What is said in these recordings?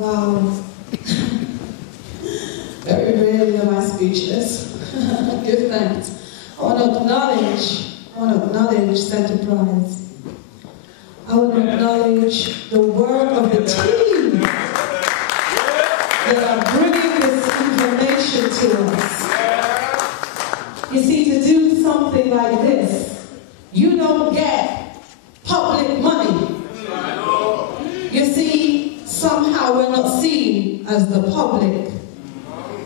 Wow. Very rarely am I speechless. Give thanks. I want to acknowledge Centerprise. I want to acknowledge the work of the team that are bringing this information to us. You see, to do something like this, you don't get public money. You see, somehow we're not seen as the public.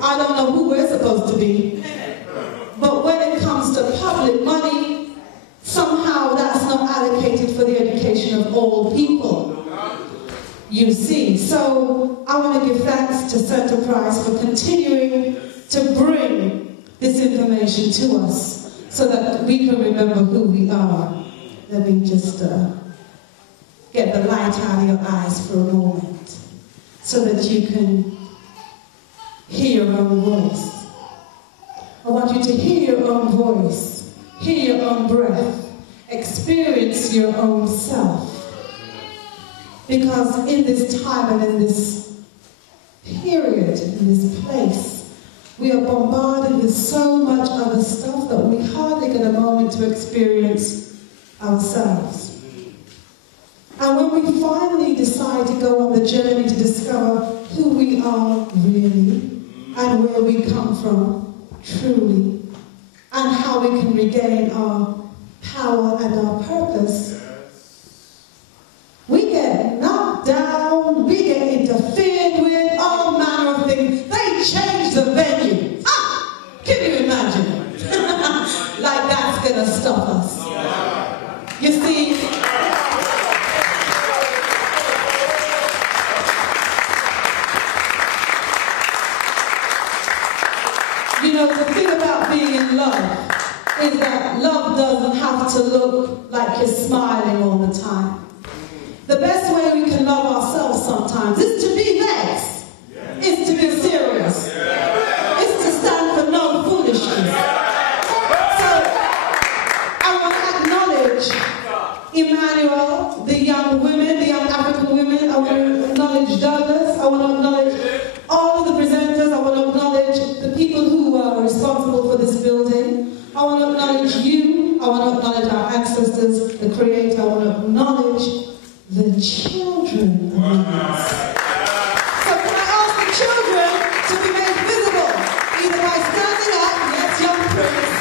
I don't know who we're supposed to be. But when it comes to public money, somehow that's not allocated for the education of all people. You see. So I want to give thanks to Centerprise for continuing to bring this information to us so that we can remember who we are. Let me just get the light out of your eyes for a moment so that you can hear your own voice. I want you to hear your own voice, hear your own breath, experience your own self. Because in this time and in this period, in this place, we are bombarded with so much other stuff that we hardly get a moment to experience ourselves. And when we finally decide to go on the journey to discover who we are really and where we come from truly and how we can regain our power and our purpose, we get knocked down, we get interfered with, all manner of things. They change the venue. Can you imagine? Like that's going to stop us. You see, the thing about being in love is that love doesn't have to look like you're smiling all the time. The best way we can love ourselves sometimes is to be vexed, is to be serious, is to stand for no foolishness. So I want to acknowledge Emmanuel, the young women, the young African women. I want to acknowledge Douglas. I want to acknowledge all of the presenters. I want to acknowledge the people who are responsible for this building. I want to acknowledge you. I want to acknowledge our ancestors, the Creator. I want to acknowledge the children among us. So can I ask the children to be made visible? Either by standing up, yes, young prince.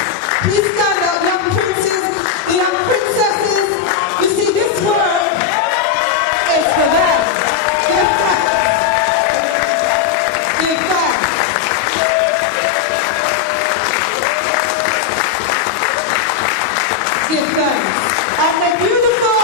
Please stand up, young princes, the young princesses. You see, this word is for them. Give thanks. Give thanks. Give thanks. And they're beautiful.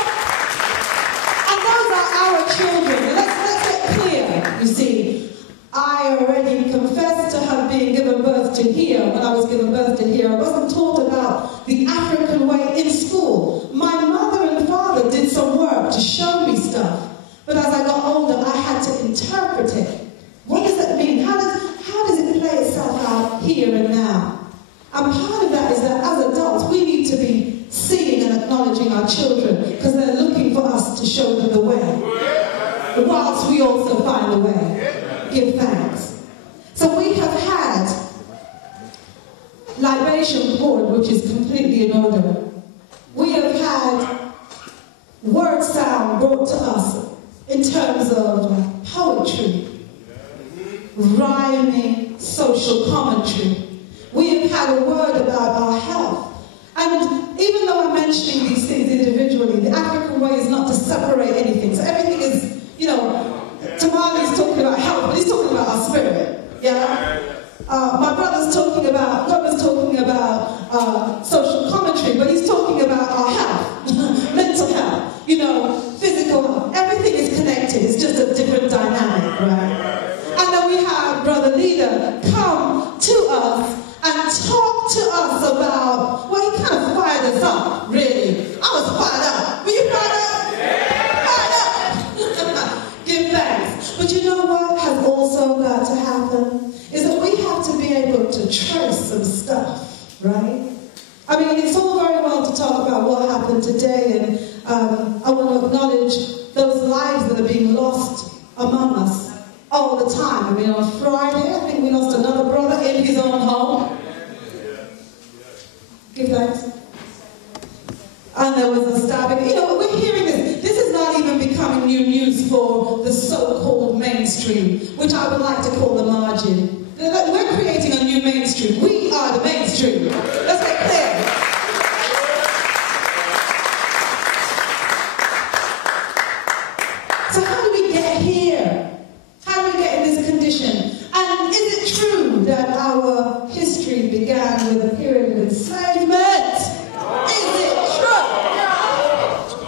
And those are our children. Let's get clear. You see, I already confessed to have been given birth to here. When I was given birth to here, I wasn't taught about the African way in school. My mother and father did some work to show me stuff. But as I got older, I had to interpret it. What does that mean? How does it play itself out here and now? And part of that is that as adults, we need to be seeing and acknowledging our children because they're looking for us to show them the way, whilst we also find a way. Give thanks. So we have had libation poured, which is completely in order. We have had word sound brought to us in terms of poetry, rhyming, social commentary. We have had a word about our health. And even though I'm mentioning these things individually, the African way is not to separate anything. So everything is, Tamali's talking about health, but he's talking about our spirit. Yeah? My brother's talking about, Robert's talking about social commentary, but he's talking about our health, mental health, physical health. Everything is connected. It's just a different dynamic, right? And then we have Brother Leader come to us and talk to us about, well, he kind of fired us up, really. I was fired up. Were you fired up? Yeah. Fired up. Give thanks. But you know what has also got to happen? Is that we have to be able to trace some stuff, right? I mean, it's all very well to talk about what happened today, and I want to acknowledge those lives that are being lost among us. the time. I mean, on Friday, I think we lost another brother in his own home. Give thanks. And there was a stabbing. You know, we're hearing this. This is not even becoming new news for the so-called mainstream, which I would like to call the margin. We're creating a new mainstream. We are the mainstream. Let's get clear. So how do we get here? How do we get in this condition? And is it true that our history began with a period of enslavement? Is it true?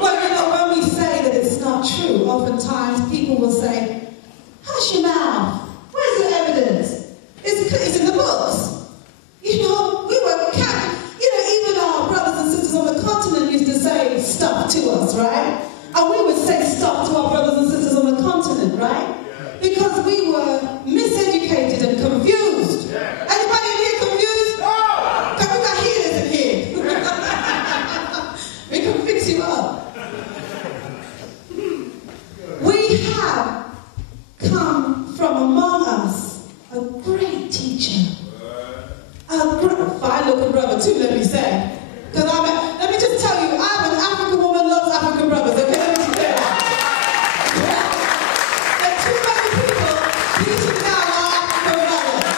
Well, you know, when we say that it's not true, oftentimes people will say, hush your mouth. Where's the evidence? It's in the books. You know, we were even our brothers and sisters on the continent used to say stuff to us, right? And we would say stuff to our brothers and sisters on the continent, right? Because we were miseducated and confused. Anybody in here confused? No! Because we got healers in here. We can fix you up. We have come from among us a great teacher. A fine-looking brother too, let me say. Because let me just tell you, I'm an African woman, loves African brothers, okay? Let me tell you. There are too many people beating down our African brothers.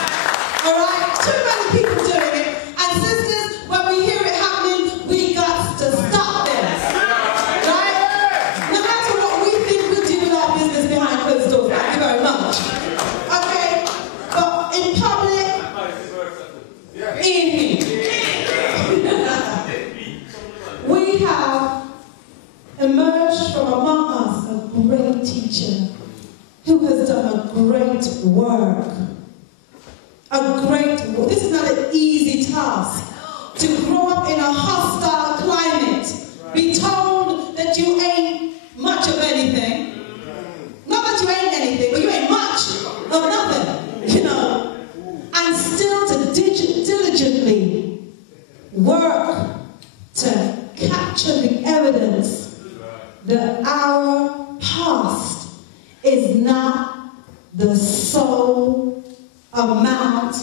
Alright? Too many people doing it. And sisters, when we hear it happening, we got to stop this. Right? No matter what we think we're doing our business behind closed doors. Thank you very much. Okay? But in public, we have emerged from among us a great teacher who has done a great work. This is not an easy task. To grow up in a hostile climate, be told that you ain't much of anything. Not that you ain't anything, but you ain't much of nothing, you know. And still to diligently work to capture the evidence that our past is not the sole amount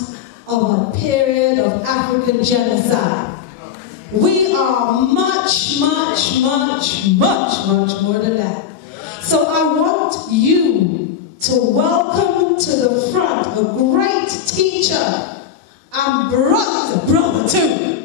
of a period of African genocide. We are much, much, much, much, much more than that. So I want you to welcome to the front a great teacher and brother too.